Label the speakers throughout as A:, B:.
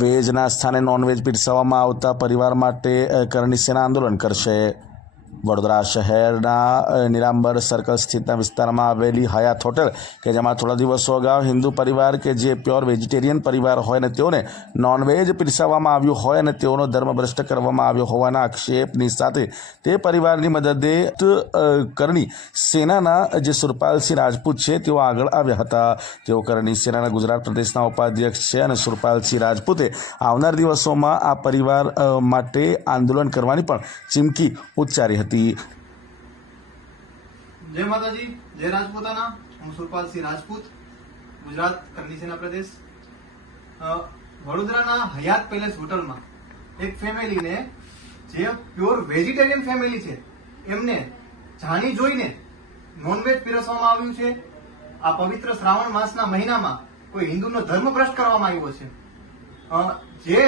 A: વેજના સ્થાને નોનવેજ પીરસાવવામાં આવતા પરિવાર માટે કરણી સેના આંદોલન કરશે. વડોદરા શહેરના નિરાંબર સર્કલ સ્થિતના વિસ્તારમાં આવેલી હયાત હોટેલ કે જેમાં થોડા દિવસો અગાઉ હિન્દુ પરિવાર કે જે પ્યોર વેજીટેરિયન પરિવાર હોય ને તેઓને નોનવેજ પીરસાવવામાં આવ્યું હોય અને તેઓનો ધર્મ ભ્રષ્ટ કરવામાં આવ્યો હોવાના આક્ષેપની સાથે તે પરિવારની મદદે કરણી સેનાના જે સુરપાલસિંહ રાજપૂત છે તેઓ આગળ આવ્યા હતા. તેઓ કરણી સેનાના ગુજરાત પ્રદેશના ઉપાધ્યક્ષ છે અને સુરપાલસિંહ રાજપૂતે આવનાર દિવસોમાં આ પરિવાર માટે આંદોલન કરવાની પણ ચીમકી ઉચ્ચારી હતી
B: જય માતાજી, જય રાજપૂતાના. હું સુરપાલસિંહ રાજપૂત, ગુજરાત કરણી સેના પ્રદેશ વડોદરાના હયાત પેલેસ હોટલમાં એક ફેમિલીને, જે પ્યોર વેજીટેરિયન ફેમિલી છે, એમને જાણી જોઈને નોનવેજ પીરસવામાં આવ્યું છે. આ પવિત્ર શ્રાવણ માસના મહિનામાં કોઈ હિન્દુનો ધર્મ ભ્રષ્ટ કરવામાં આવ્યો છે. જે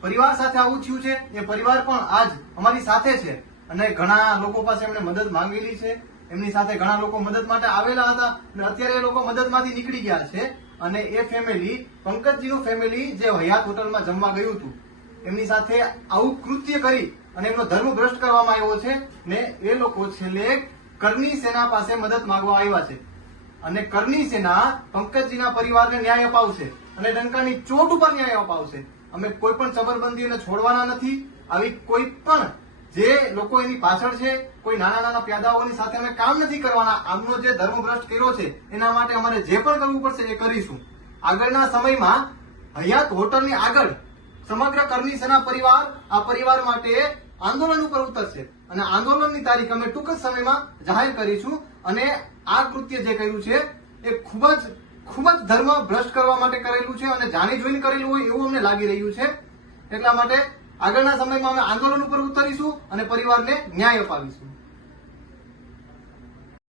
B: પરિવાર સાથે આવું થયું છે, એ પરિવાર પણ આજ અમારી સાથે છે. અને ઘણા લોકો પાસે એમણે મદદ માંગેલી છે. એમની સાથે ઘણા લોકો મદદ માટે આવેલા હતા. અને અત્યારે એ લોકો મદદમાંથી નીકળી ગયા છે. અને એ ફેમિલી પંકજજીનું ફેમિલી જે હયાત હોટલમાં જમવા ગયું હતું, એમની સાથે આવું કૃત્ય કરી અને એમનો ધર્મ ભ્રષ્ટ કરવામાં આવ્યો છે ને એ લોકો છેલ્લે કરની સેના પાસે મદદ માંગવા આવ્યા છે. અને કરની સેના પંકજજીના પરિવારને ન્યાય અપાવશે અને ડંકાની ચોટ ઉપર ન્યાય અપાવશે. અમે કોઈ પણ ચબરબંધીને છોડવાના નથી. આવી કોઈ પણ જે લોકો એની પાછળ છે, કોઈ નાના નાના પ્યાદાઓની સાથે અમે કામ નથી કરવાના. આમનો જે ધર્મ ભ્રષ્ટ કર્યો છે, એના માટે અમારે જે પણ કરવું પડશે એ કરીશું. આગળના સમયમાં હયાત હોટલની આગળ સમગ્ર કરની સેના પરિવાર આ પરિવાર માટે આંદોલન ઉપર ઉતરશે. અને આંદોલનની તારીખ અમે ટૂંક જ સમયમાં જાહેર કરીશું. અને આ કૃત્ય જે કર્યું છે, એ ખૂબ જ ખૂબ જ ધર્મ ભ્રષ્ટ કરવા માટે કરેલું છે અને જાણી જોઈને કરેલું હોય એવું અમને લાગી રહ્યું છે. એટલા માટે આગળના સમયમાં અમે આંદોલન ઉપર ઉતરીશું અને પરિવારને ન્યાય અપાવીશું.